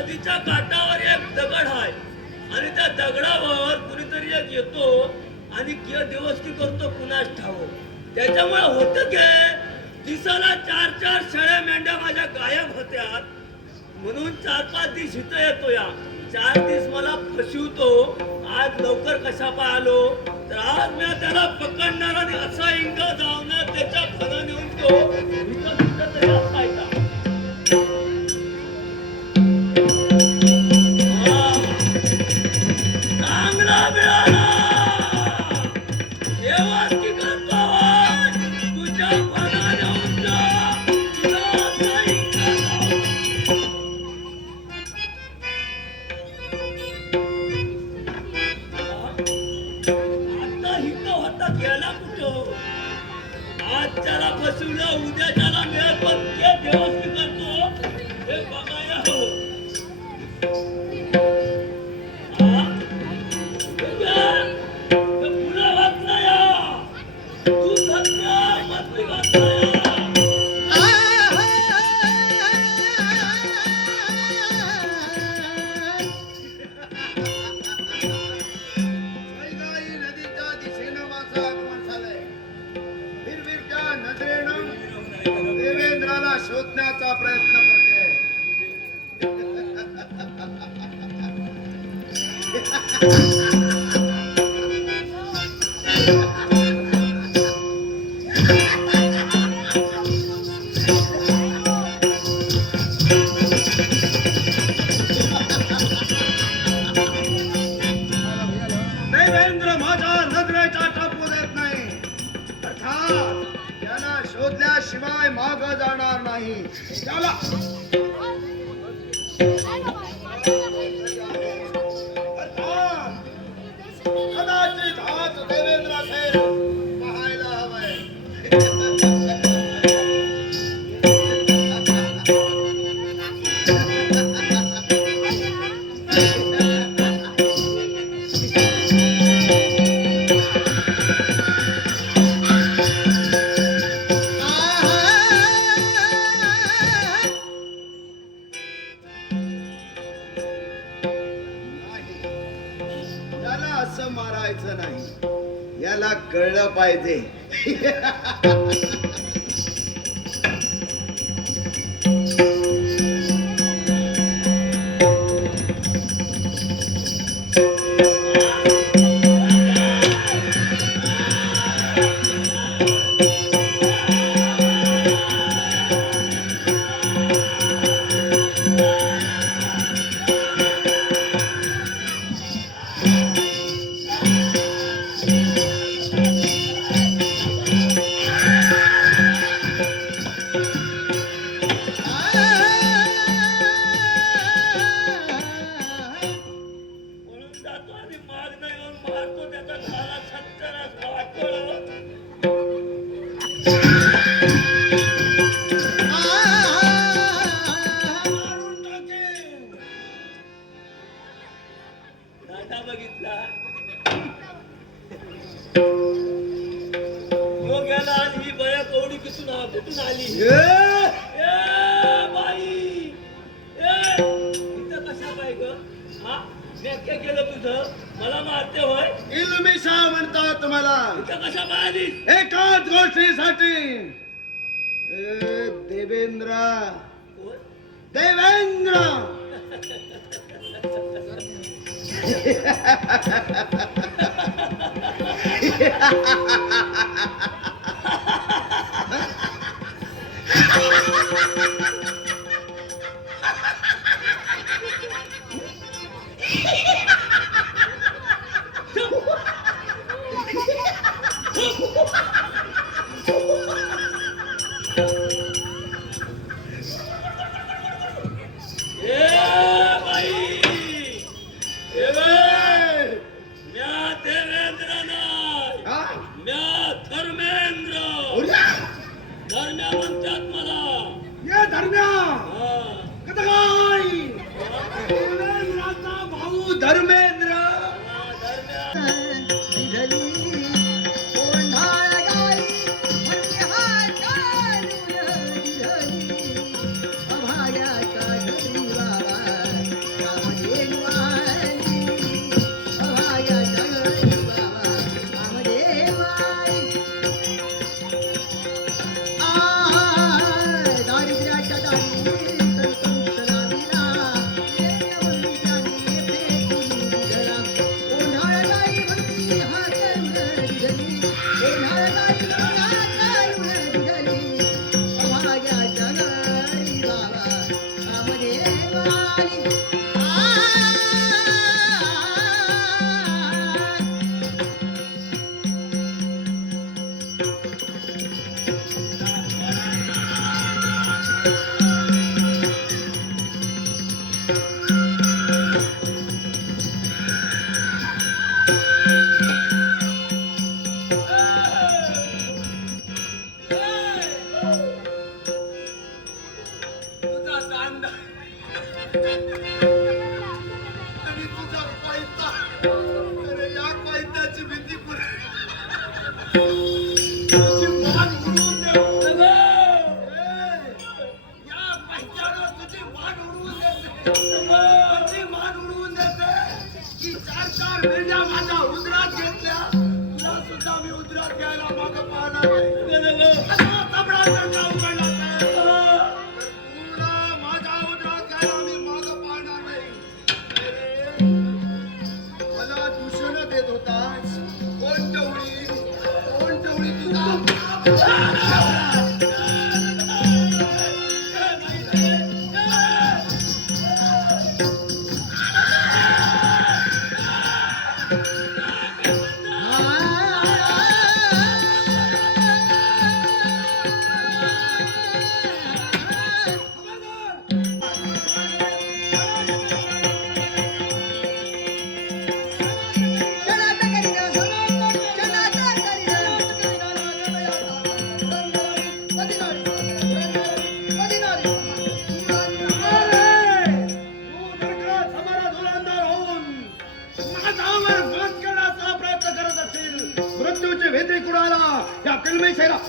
नदीच्या काठावर एक दगड आहे आणि त्या दगडावर कुणीतरी एक येतो आणि दिवसकी करतो पुन्हा ठाव त्याच्यामुळे होत काय? दिसाला चार चार शेळ्या मेंढ्या माझ्या गायब होत्या. म्हणून चार पाच दिस इथं येतो या चार दिस मला फसवतो. आज लवकर कशा पा आलो तर आज मी त्याला पकडणार आणि असा इंग जाऊन त्याच्या फळ नेऊन तो love you. कशा आली एकाच गोष्टीसाठी. देवेंद्र. देवेंद्र. उदरात घेतल्या. तुला सुद्धा मी उदरात घ्यायला माग पाहणार இருக்கக்கூடாதா அப்படின்னுமே செய்யலாம்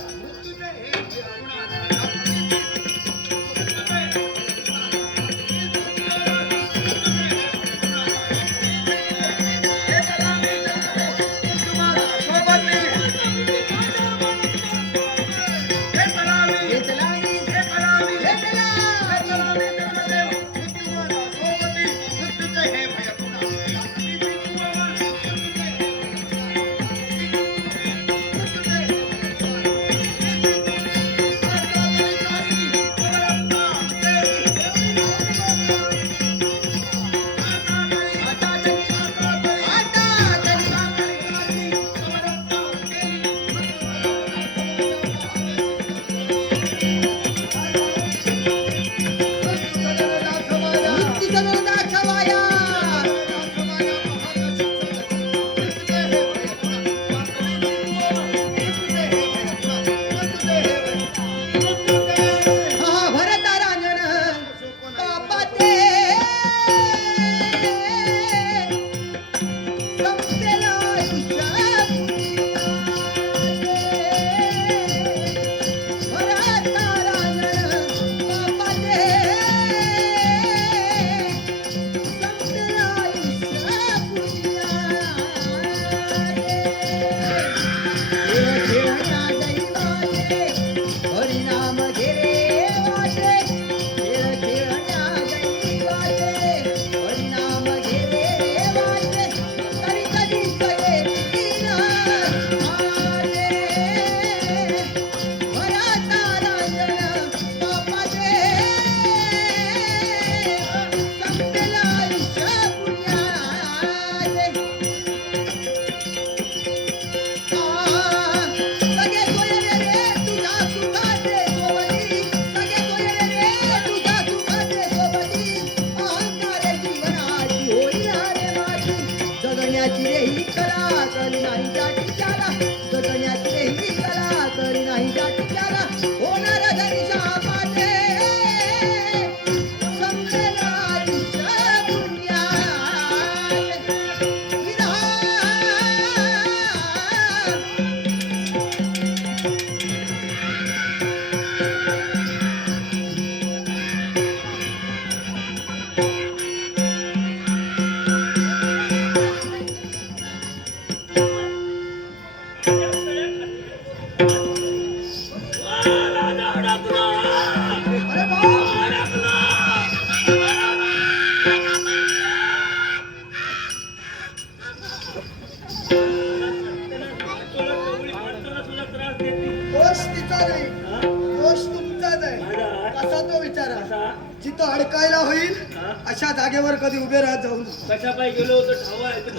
जागेवर कधी उभे राहत जाऊ नका. कशा पाय गेलो होतो ठावा आहे ते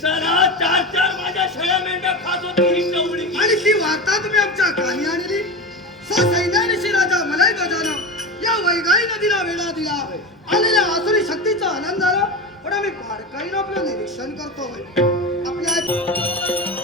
चार चार माझ्या शेळ्या मेंढ्या खात होती ही चवडी आणि ती वार्ता तुम्ही आमच्या कानी आणली. सैन्यानिशी राजा मलाय गजाना या वैगाई नदीला वेढा दिला. आलेल्या आसुरी शक्तीचा आनंद झाला पण आम्ही बारकाईनं आपलं निरीक्षण करतोय आपल्या